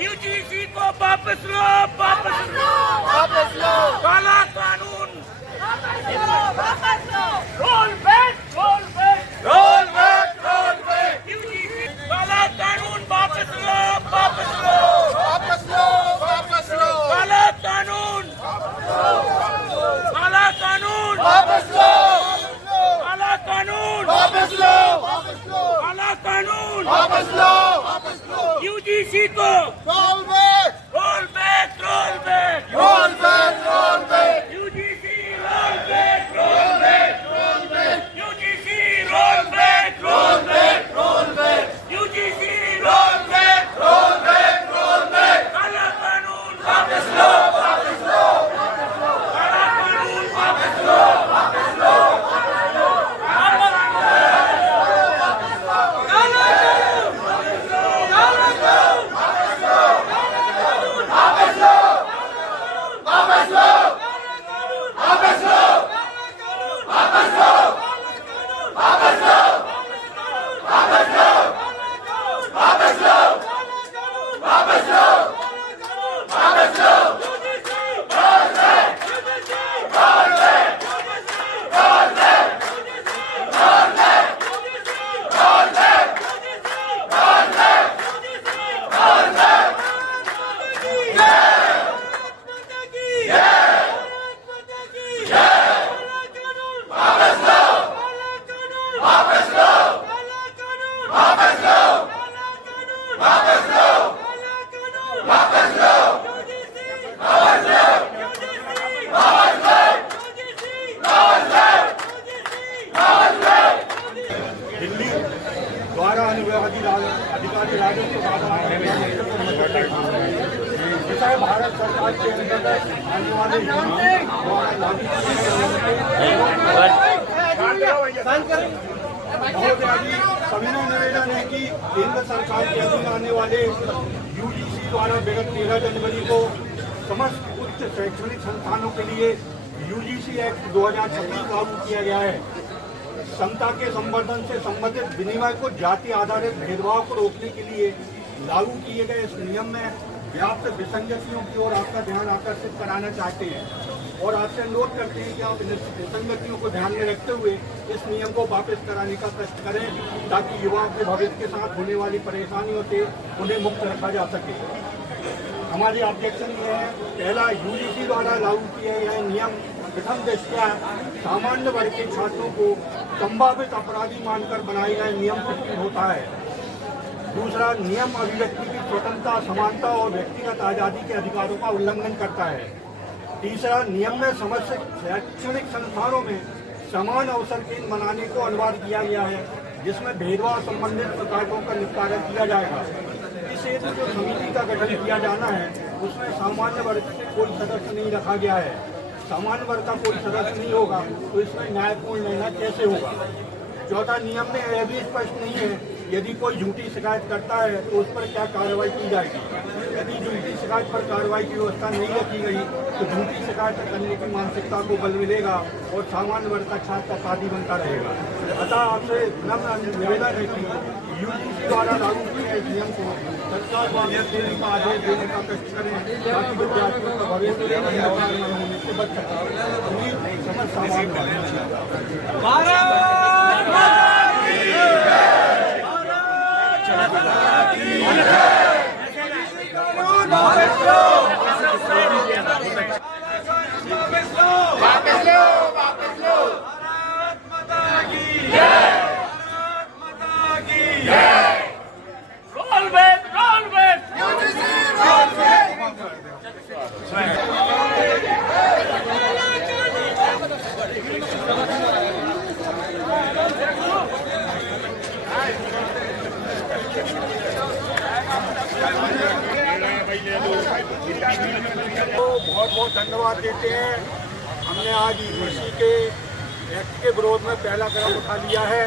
UGC को वापस लो, वापस लो, वापस लो, काला कानून वापस लो, roll back, roll back, roll back, roll back, UGC काला कानून वापस लो, वापस लो, वापस लो, वापस लो, काला कानून, काला कानून वापस लो, काला कानून वापस लो, काला कानून वापस लो, यूजीसी को role back, roll back, roll back, roll back, roll back, UGC role back, roll back, roll back, UGC role back, roll back, roll back, UGC role back, roll back, roll back, काला कानून वापस लो, वापस लो, काला कानून वापस लो, वापस लो, द्वारा अधिकारी राजस्व विषय भारत सरकार के अंतर्गत आने वाले सभी ने निवेदन है कि केंद्र सरकार के अधीन आने वाले यूजीसी द्वारा विगत 13 जनवरी को समस्त उच्च शैक्षणिक संस्थानों के लिए यूजीसी एक्ट 2026 लागू किया गया है। समता के संवर्धन से संबंधित विनिमय को जाति आधारित भेदभाव को रोकने के लिए लागू किए गए इस नियम में व्याप्त विसंगतियों की ओर आपका ध्यान आकर्षित कराना चाहते हैं और आपसे अनुरोध करते हैं कि आप इन विसंगतियों को ध्यान में रखते हुए इस नियम को वापस कराने का कष्ट करें ताकि युवाओं के भविष्य के साथ होने वाली परेशानियों से उन्हें मुक्त रखा जा सके। हमारी ऑब्जेक्शन ये है, पहला, यूजीसी द्वारा लागू किए गए नियम प्रथम दृष्टया सामान्य वर्ग के छात्रों को संभावित अपराधी मानकर बनाए गए नियम प्रस्तुत होता है। दूसरा, नियम अभिव्यक्ति की स्वतंत्रता, समानता और व्यक्तिगत आज़ादी के अधिकारों का उल्लंघन करता है। तीसरा, नियम में समस्त शैक्षणिक संस्थानों में समान अवसर केंद्र बनाने को अनिवार्य किया गया है, जिसमें भेदभाव संबंधित शिकायतों का निस्तारण किया जाएगा। इस हेतु जो समिति का गठन किया जाना है उसमें सामान्य वर्ग से कोई सदस्य नहीं रखा गया है। सामान्य वर्ग का कोई सदस्य नहीं होगा तो इसमें न्यायपूर्ण निर्णय कैसे होगा। चौथा, नियम में यह भी स्पष्ट नहीं है यदि कोई झूठी शिकायत करता है तो उस पर क्या कार्रवाई की जाएगी। यदि झूठी शिकायत पर कार्रवाई की व्यवस्था नहीं रखी गई तो झूठी शिकायत करने की मानसिकता को बल मिलेगा और सामान्य वर्ग का छात्र अपराधी बनता रहेगा। अतः आपसे नम्र निवेदन है कि यूजीसी द्वारा लागू किए गए नियम को तत्काल मान्यता देने का आदेश देने का कष्ट करें ताकि विद्यार्थियों का भविष्य होने से बच सके। समझ सामान्य बहुत बहुत धन्यवाद देते हैं। हमने आज यूजीसी के एक्ट के विरोध में पहला कदम उठा लिया है।